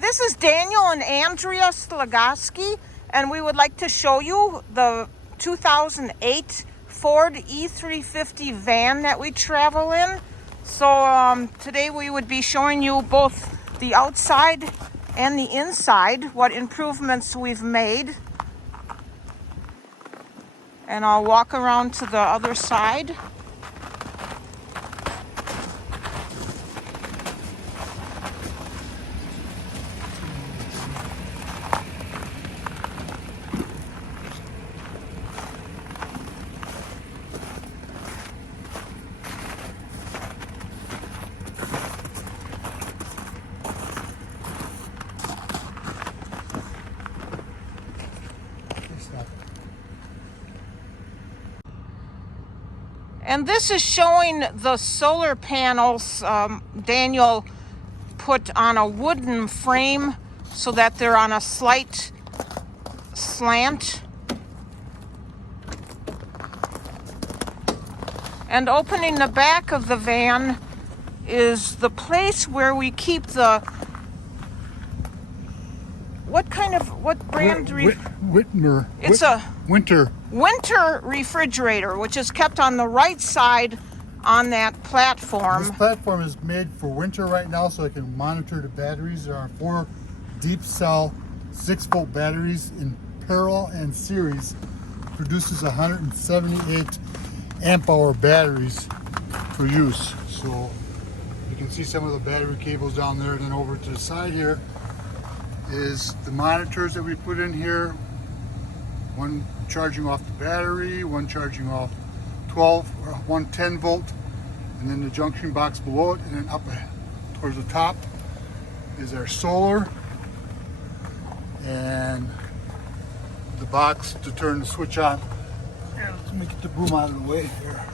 this is Daniel and Andrea Slagaski, and we would like to show you the 2008 Ford E350 van that we travel in. So today we would be showing you both the outside and the inside, what improvements we've made. And I'll walk around to the other side. And this is showing the solar panels Daniel put on a wooden frame so that they're on a slight slant. And opening the back of the van is the place where we keep the, what brand? Whitmer. It's a Winter refrigerator, which is kept on the right side on that platform. This platform is made for winter right now, so I can monitor the batteries. There are 4 deep cell 6-volt batteries in parallel and series. Produces 178 amp hour batteries for use. So you can see some of the battery cables down there. And then over to the side here is the monitors that we put in here. One charging off the battery, one charging off 12 or 110 volt, and then the junction box below it, and then up towards the top is our solar and the box to turn the switch on. Here, let me get the boom out of the way here.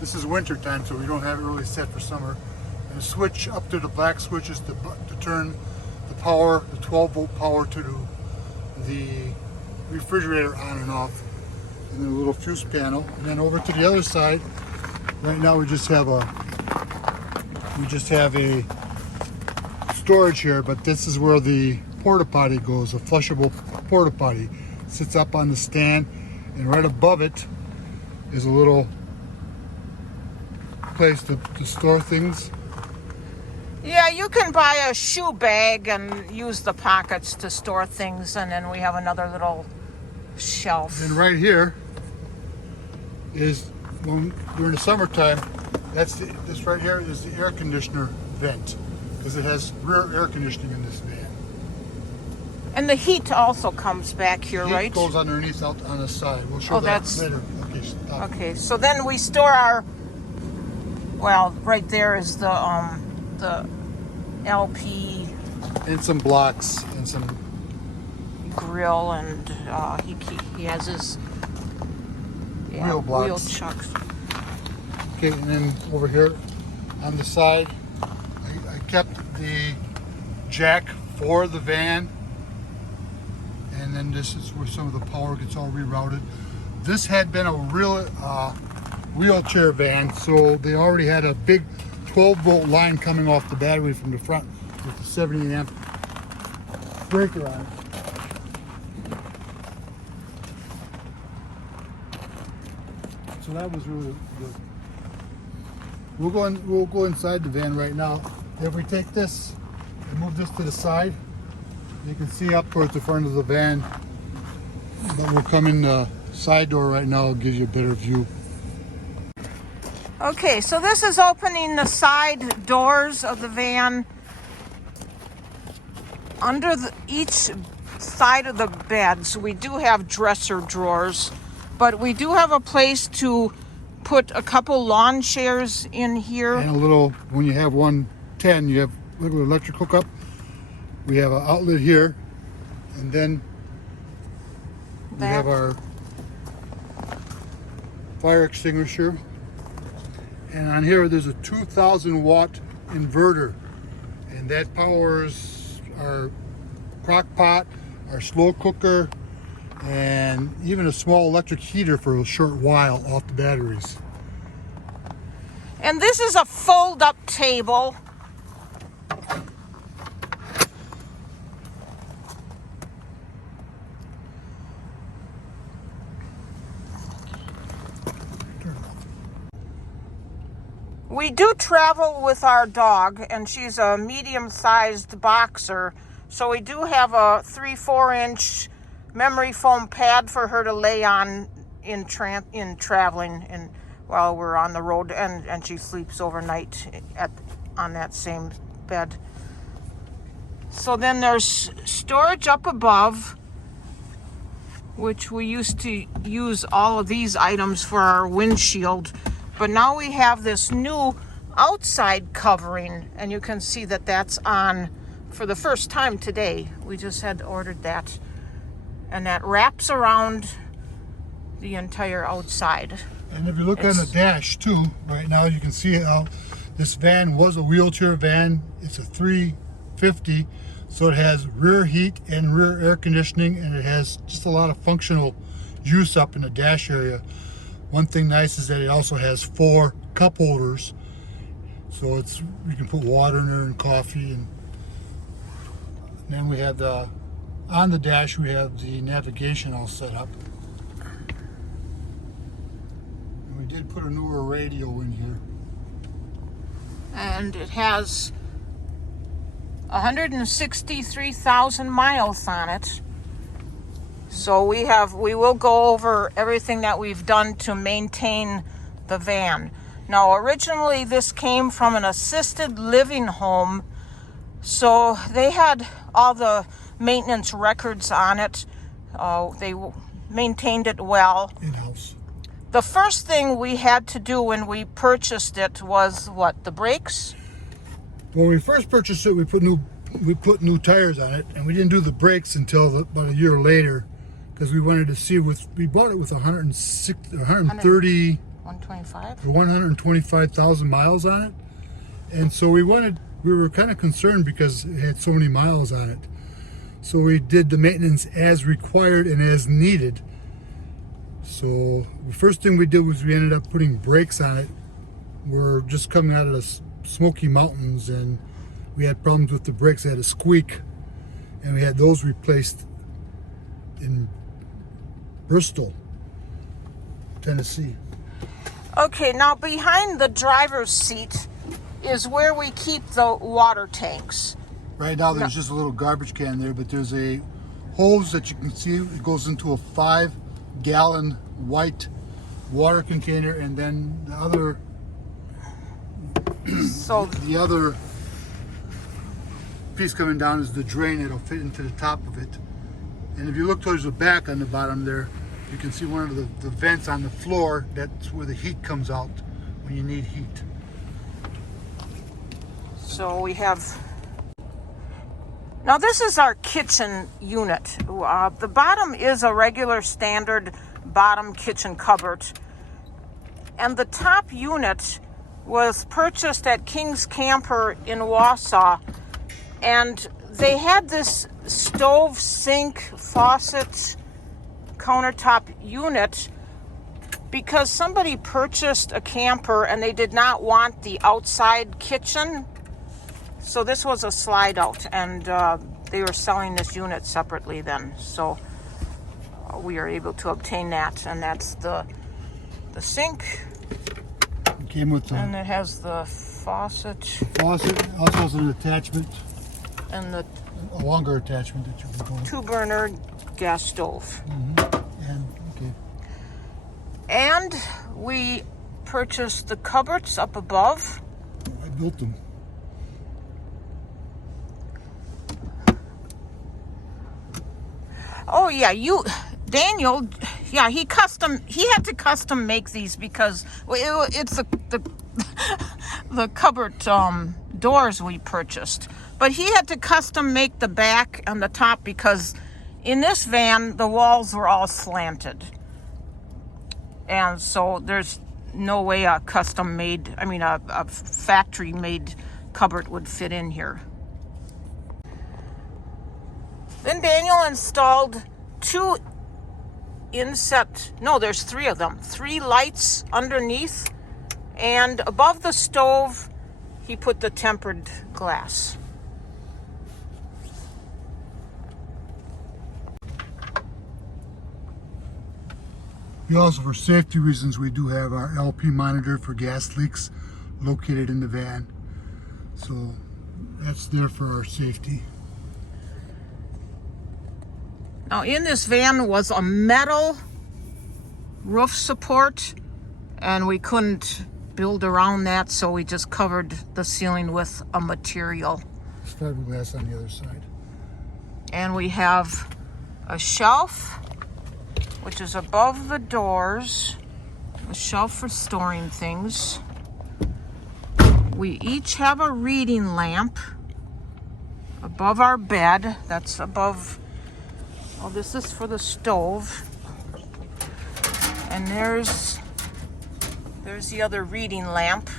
This is winter time, so we don't have it really set for summer. And the switch up to the black switch is to turn the power, the 12 volt power to the refrigerator on and off, and then a little fuse panel. And then over to the other side, right now we just have a storage here, but this is where the porta potty goes, a flushable porta potty. Sits up on the stand, and right above it is a little place to store things. Yeah, you can buy a shoe bag and use the pockets to store things, and then we have another little shelf. And right here is, during the summertime, this right here is the air conditioner vent, because it has rear air conditioning in this van. And the heat also comes back here, right? It goes underneath out on the side. We'll show that later. Okay, stop. Okay, so then we store our, well, right there is the LP and some blocks and some grill, and he has his wheel blocks, wheel chucks. Okay, and then over here on the side, I kept the jack for the van, and then this is where some of the power gets all rerouted. This had been a real wheelchair van, so they already had a big 12 volt line coming off the battery from the front with the 70 amp breaker on it. So that was really good. We'll go inside the van right now. If we take this and move this to the side, you can see up towards the front of the van. But we'll come in the side door right now. It'll give you a better view. Okay, so this is opening the side doors of the van. Under each side of the beds, we do have dresser drawers, but we do have a place to put a couple lawn chairs in here. And a little, when you have 110, you have a little electric hookup. We have an outlet here, and then we have our fire extinguisher. And on here, there's a 2,000 watt inverter, and that powers our crock pot, our slow cooker, and even a small electric heater for a short while off the batteries. And this is a fold-up table We do travel with our dog, and she's a medium-sized boxer, so we do have a 3-4-inch memory foam pad for her to lay on in traveling and while we're on the road, and she sleeps overnight on that same bed. So then there's storage up above, which we used to use all of these items for our windshield. But now we have this new outside covering, and you can see that that's on for the first time today. We just had ordered that. And that wraps around the entire outside. And if you look on the dash too, right now you can see how this van was a wheelchair van. It's a 350, so it has rear heat and rear air conditioning, and it has just a lot of functional use up in the dash area. One thing nice is that it also has 4 cup holders, so you can put water in there and coffee. And then we have on the dash we have the navigation all set up. And we did put a newer radio in here. And it has 163,000 miles on it. So we will go over everything that we've done to maintain the van. Now, originally this came from an assisted living home, so they had all the maintenance records on it. They maintained it well. In-house. The first thing we had to do when we purchased it was what? The brakes? When we first purchased it, we put new tires on it, and we didn't do the brakes until about a year later, because we wanted to see we bought it with 125,000 miles on it, and so we were kind of concerned because it had so many miles on it. So we did the maintenance as required and as needed. So the first thing we did was we ended up putting brakes on it. We're just coming out of the Smoky Mountains, and we had problems with the brakes. They had a squeak, and we had those replaced in Bristol, Tennessee. Okay, now behind the driver's seat is where we keep the water tanks. Right now there's just a little garbage can there, but there's a hose that you can see. It goes into a 5-gallon white water container, and then the other the other piece coming down is the drain that'll fit into the top of it. And if you look towards the back on the bottom there, you can see one of the vents on the floor. That's where the heat comes out when you need heat. So we have, now this is our kitchen unit. The bottom is a regular standard bottom kitchen cupboard. And the top unit was purchased at King's Camper in Wausau. And they had this stove, sink, faucet, countertop unit because somebody purchased a camper and they did not want the outside kitchen. So this was a slide out, and they were selling this unit separately then. So we are able to obtain that, and that's the sink. It came with and it has the faucet. Faucet also has an attachment. And the a longer attachment that you can go. 2-burner gas stove. Mm-hmm. And we purchased the cupboards up above. I built them. Oh yeah, Daniel, yeah, he had to custom make these because it's the cupboard doors we purchased. But he had to custom make the back and the top because in this van, the walls were all slanted. And so there's no way a a factory-made cupboard would fit in here. Then Daniel installed there's 3 of them. 3 lights underneath, and above the stove, he put the tempered glass. We also, for safety reasons, we do have our LP monitor for gas leaks located in the van. So that's there for our safety. Now in this van was a metal roof support, and we couldn't build around that, so we just covered the ceiling with a material. There's fiberglass on the other side. And we have a shelf, which is above the doors, a shelf for storing things. We each have a reading lamp above our bed. That's above, oh, this is for the stove. And there's the other reading lamp.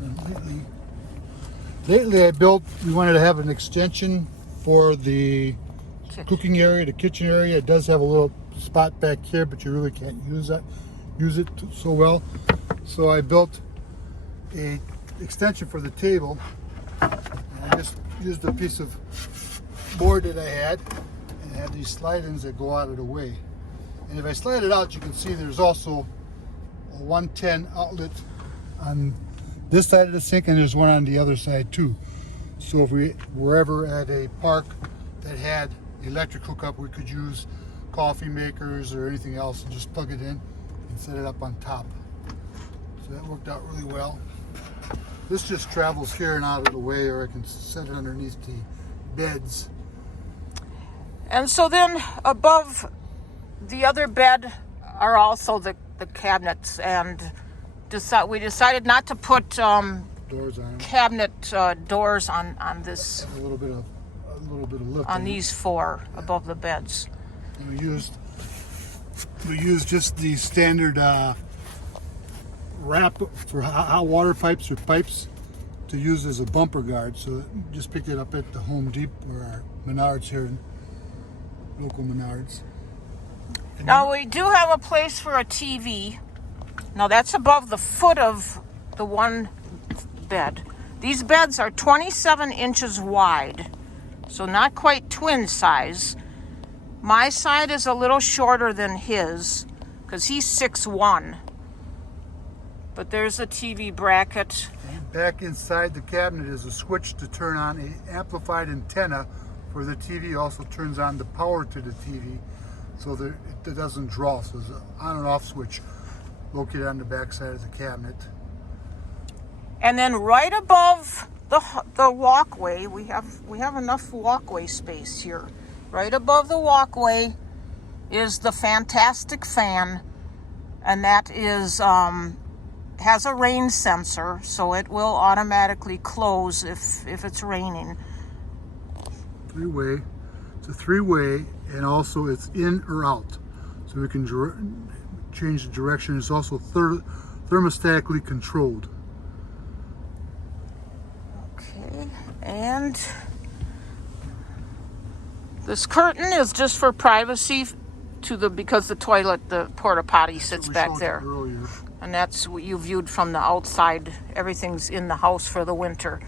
And lately we wanted to have an extension for the cooking area, the kitchen area. It does have a little spot back here, but you really can't use it so well. So I built a extension for the table. And I just used a piece of board that I had, and I had these slide-ins that go out of the way. And if I slide it out, you can see there's also a 110 outlet on this side of the sink, and there's one on the other side too. So if we were ever at a park that had electric hookup, we could use coffee makers or anything else and just plug it in and set it up on top. So that worked out really well. This just travels here and out of the way, or I can set it underneath the beds. And so then above the other bed are also the cabinets, and we decided not to put Doors on them. cabinet doors on this, A little bit of lift on these four above the beds. And we used just the standard wrap for hot water pipes or pipes to use as a bumper guard. So just picked it up at the Home Depot or our Menards here, local Menards. And Now we do have a place for a TV. Now that's above the foot of the one bed. These beds are 27 inches wide, so not quite twin size. My side is a little shorter than his, because he's 6'1". But there's a TV bracket. And back inside the cabinet is a switch to turn on an amplified antenna for the TV. Also turns on the power to the TV so that it doesn't draw. So there's an on and off switch located on the back side of the cabinet. And then right above the walkway, we have enough walkway space here. Right above the walkway is the fantastic fan, and that is has a rain sensor, so it will automatically close if it's raining. Three-way. It's a three-way, and also it's in or out, so we can change the direction. It's also thermostatically controlled. Okay, and this curtain is just for privacy because the toilet, the porta potty sits back there. Earlier. And that's what you viewed from the outside. Everything's in the house for the winter.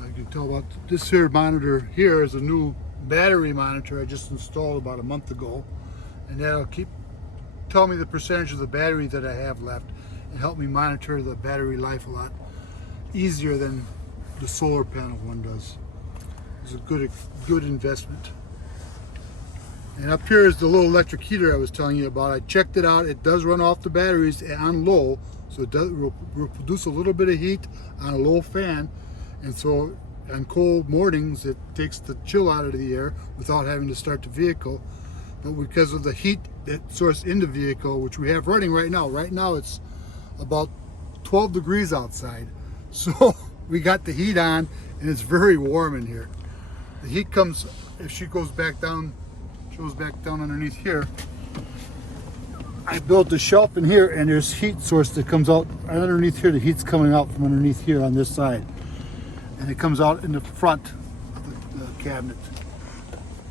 I can tell about this here monitor here is a new battery monitor I just installed about a month ago, and that'll tell me the percentage of the battery that I have left and help me monitor the battery life a lot easier than the solar panel one does. It's a good investment. And up here is the little electric heater I was telling you about. I checked it out. It does run off the batteries on low, so it will produce a little bit of heat on a low fan. And so on cold mornings, it takes the chill out of the air without having to start the vehicle. But because of the heat that source in the vehicle, which we have running right now it's about 12 degrees outside. So we got the heat on, and it's very warm in here. The heat comes, if she goes back down underneath here. I built a shelf in here, and there's heat source that comes out underneath here. The heat's coming out from underneath here on this side, and it comes out in the front of the cabinet.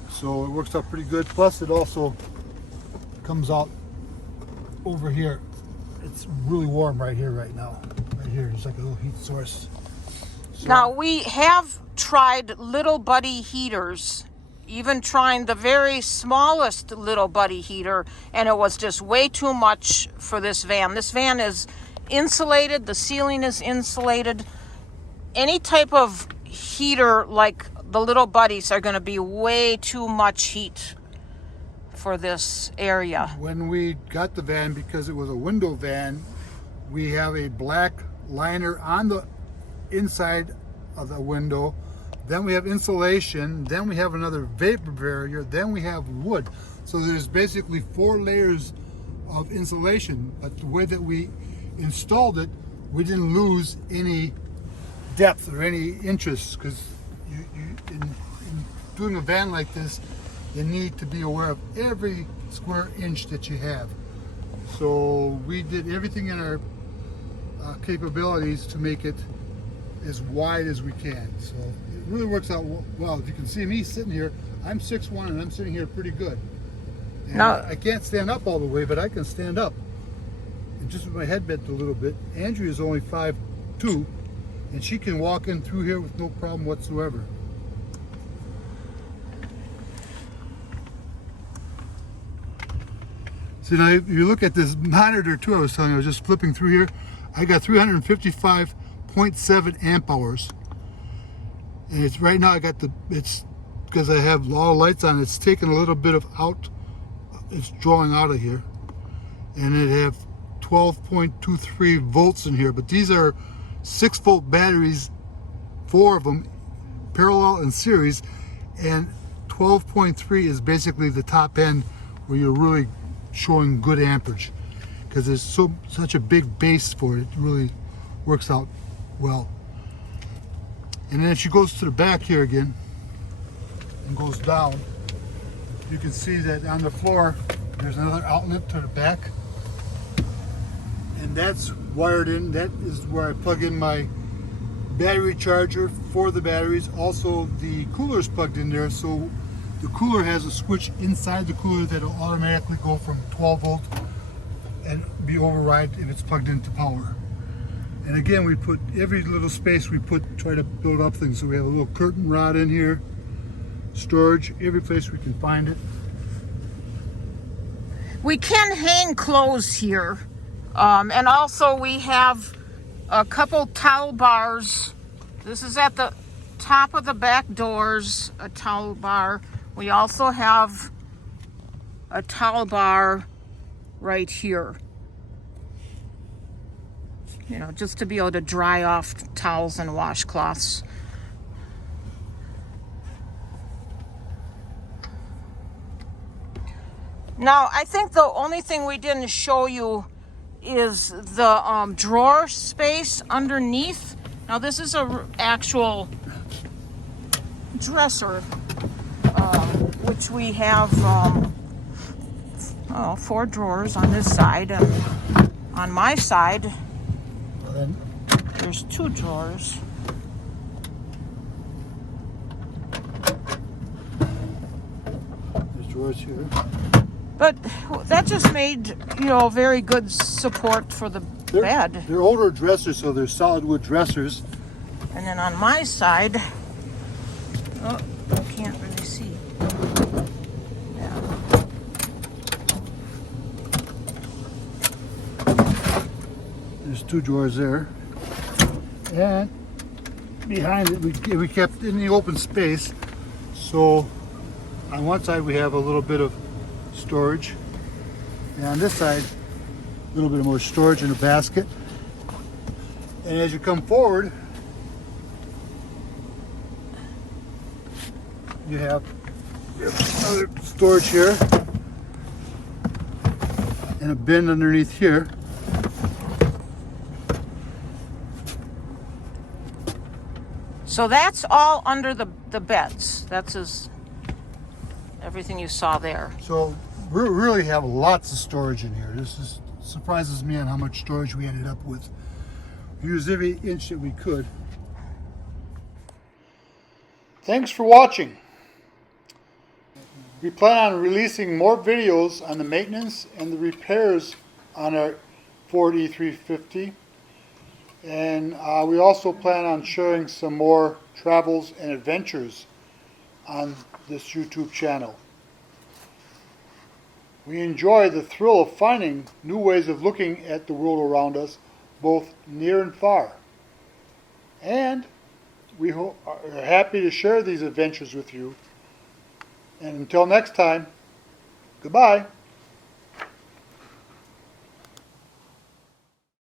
So it works out pretty good. Plus it also comes out over here. It's really warm right here right now. Right here, there's like a little heat source. So, now we have tried little buddy heaters even trying the very smallest little buddy heater, and it was just way too much for this van. This van is insulated, the ceiling is insulated. Any type of heater like the little buddies are going to be way too much heat for this area. When we got the van, because it was a window van, we have a black liner on the inside of the window. Then we have insulation. Then we have another vapor barrier. Then we have wood. So there's basically 4 layers of insulation. But the way that we installed it, we didn't lose any depth or any inches, because in doing a van like this, you need to be aware of every square inch that you have. So we did everything in our capabilities to make it as wide as we can. So it really works out well. If you can see me sitting here, I'm 6'1", and I'm sitting here pretty good. And now, I can't stand up all the way, but I can stand up. And just with my head bent a little bit. Andrea is only 5'2", and she can walk in through here with no problem whatsoever. So now if you look at this monitor too, I was telling you, I was just flipping through here. I got 355.7 amp hours. And it's right now, it's because I have all lights on, it's taking a little bit of out, it's drawing out of here. And it have 12.23 volts in here, but these are 6-volt batteries, 4 of them, parallel and series, and 12.3 is basically the top end where you're really showing good amperage, because there's such a big base for it. It really works out well. And then if she goes to the back here again and goes down, you can see that on the floor there's another outlet to the back, and that's wired in. That is where I plug in my battery charger for the batteries. Also the cooler is plugged in there, so the cooler has a switch inside the cooler that will automatically go from 12 volt and be override if it's plugged into power. And again, we put every little space try to build up things. So we have a little curtain rod in here, storage, every place we can find it. we can hang clothes here. And also we have a couple towel bars. This is at the top of the back doors, a towel bar. We also have a towel bar right here. You know, just to be able to dry off towels and washcloths. Now, I think the only thing we didn't show you is the drawer space underneath. Now, this is a actual dresser, which we have 4 drawers on this side, and on my side there's 2 drawers. There's drawers here. But that just made, you know, very good support for the bed. They're older dressers, so they're solid wood dressers. And then on my side, oh, I can't really see. Yeah. There's 2 drawers there. And behind it, we kept in the open space. So on one side, we have a little bit of storage. And on this side, a little bit more storage in a basket. And as you come forward, you have another storage here and a bin underneath here. So that's all under the beds. That's everything you saw there. So we really have lots of storage in here. This surprises me on how much storage we ended up with. We used every inch that we could. Thanks for watching. We plan on releasing more videos on the maintenance and the repairs on our Ford E350. And we also plan on showing some more travels and adventures on this YouTube channel. We enjoy the thrill of finding new ways of looking at the world around us, both near and far. And we are happy to share these adventures with you. And until next time, goodbye.